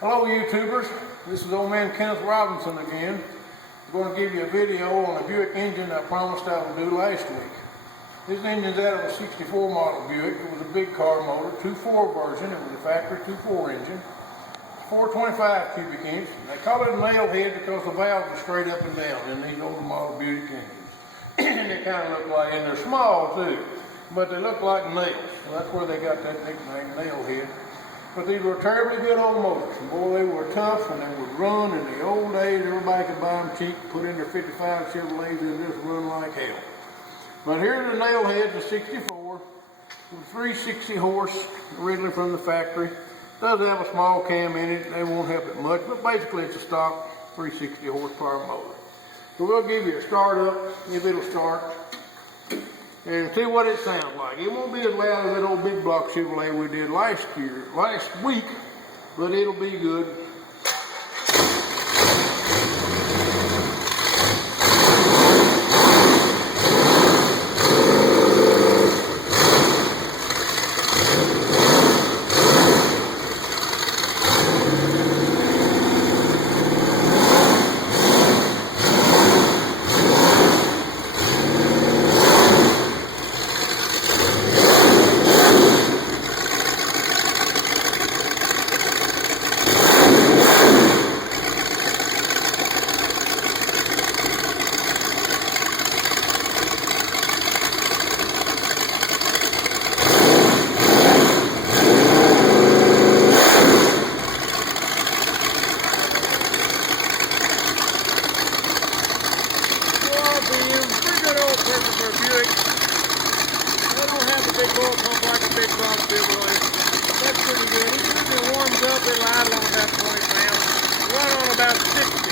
Hello YouTubers, this is old man Kenneth Robinson again. I'm going to give you a video on a Buick engine I promised I would do last week. This engine's out of a 64 model Buick. It was a big car motor, 2.4 version. It was a factory 2.4 engine. 425 cubic inch. They call it a nail head because the valves are straight up and down in these older model Buick engines. And they kind of look like, and they're small too, but they look like nails. So that's where they got that nickname, nail head. But these were terribly good old motors. And boy, they were tough and they would run. In the old days, everybody could buy them cheap, put in their 55 Chevrolets and just run like hell. But here's the nail head, the 64, with 360 horse, originally from the factory. Does have a small cam in it. They won't help it much, but basically it's a stock 360 horsepower motor. So we'll give you a start up, if it'll start, and see what it sounds like. It won't be as loud as that old big block Chevrolet we did last week, but it'll be good. For a Buick. They don't have a big oil pump like a big block Chevrolet. That's pretty good. Even if it warms up, it'll idle on about 20 pounds. Run on about 60.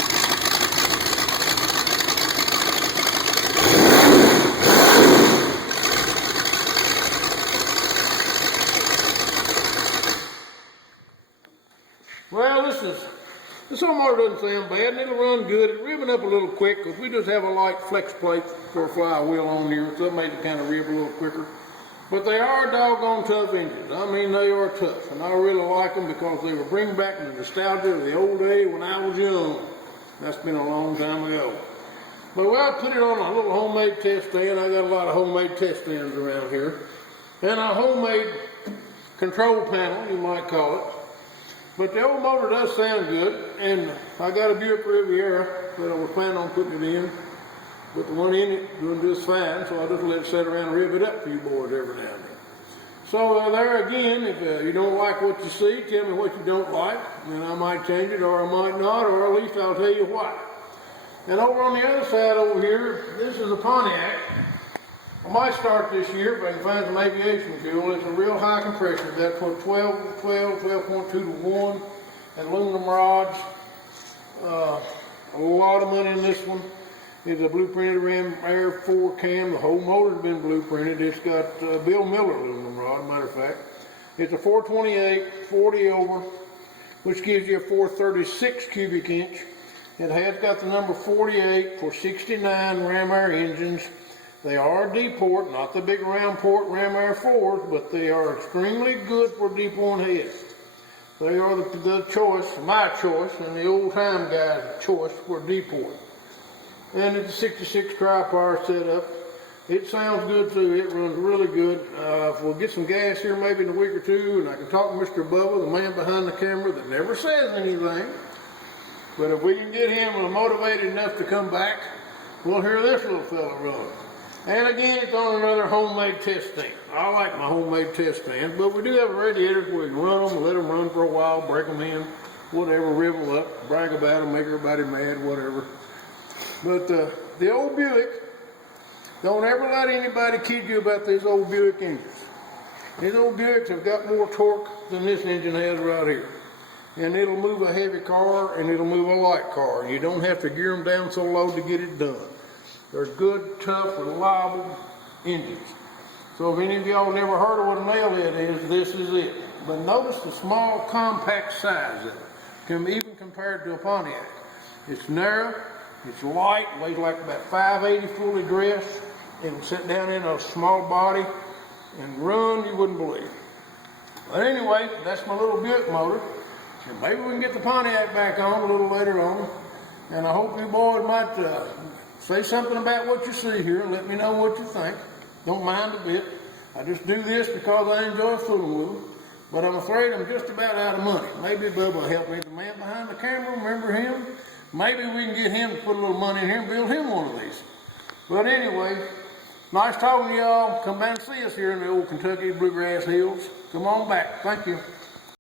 Well, this old motor doesn't sound bad, and it'll run good. It's ribbing up a little quick because we just have a light flex plate for a flywheel on here, so it made it kind of rib a little quicker. But they are doggone tough engines. I mean, they are tough, and I really like them because they will bring back the nostalgia of the old days when I was young. That's been a long time ago. But well, I put it on a little homemade test stand. I got a lot of homemade test stands around here, and a homemade control panel, you might call it. But the old motor does sound good, and I got a Buick Riviera that I was planning on putting it in, but the one in it doing just fine, so I just let it sit around and rib it up for you boys every now and then. So there again, if you don't like what you see, tell me what you don't like, and I might change it, or I might not, or at least I'll tell you why. And over on the other side over here, this is a Pontiac. I might start this year if I can find some aviation fuel. It's a real high compression. That's what 12.2 to 1, and aluminum rods. A lot of money in this one. It's a blueprinted Ram Air 4 cam. The whole motor's been blueprinted. It's got Bill Miller aluminum rod, matter of fact. It's a 428, 40 over, which gives you a 436 cubic inch. It has got the number 48 for 69 Ram Air engines. They are D-port, not the big round port Ram Air 4s, but they are extremely good for deep one heads. They are the choice, my choice, and the old time guys' choice for D-port. And it's a 66 tri-power setup. It sounds good too, it runs really good. If we'll get some gas here maybe in a week or two, and I can talk to Mr. Bubba, the man behind the camera that never says anything. But if we can get him motivated enough to come back, we'll hear this little fella run. And again, it's on another homemade test stand. I like my homemade test stands, but we do have a radiator where we can run them, let them run for a while, break them in, whatever, rib them up, brag about them, make everybody mad, whatever. But the old Buick, don't ever let anybody kid you about these old Buick engines. These old Buicks have got more torque than this engine has right here. And it'll move a heavy car and it'll move a light car. You don't have to gear them down so low to get it done. They're good, tough, reliable engines. So if any of y'all never heard of what a nail head is, this is it. But notice the small, compact size of it, even compared to a Pontiac. It's narrow, it's light, weighs like about 580 fully dressed. It'll sit down in a small body and run you wouldn't believe. But anyway, that's my little Buick motor. And maybe we can get the Pontiac back on a little later on. And I hope you boys might say something about what you see here and let me know what you think. Don't mind a bit. I just do this because I enjoy fooling with them. But I'm afraid I'm just about out of money. Maybe Bubba will help me. The man behind the camera, remember him? Maybe we can get him to put a little money in here and build him one of these. But anyway, nice talking to y'all. Come down and see us here in the old Kentucky Bluegrass Hills. Come on back. Thank you.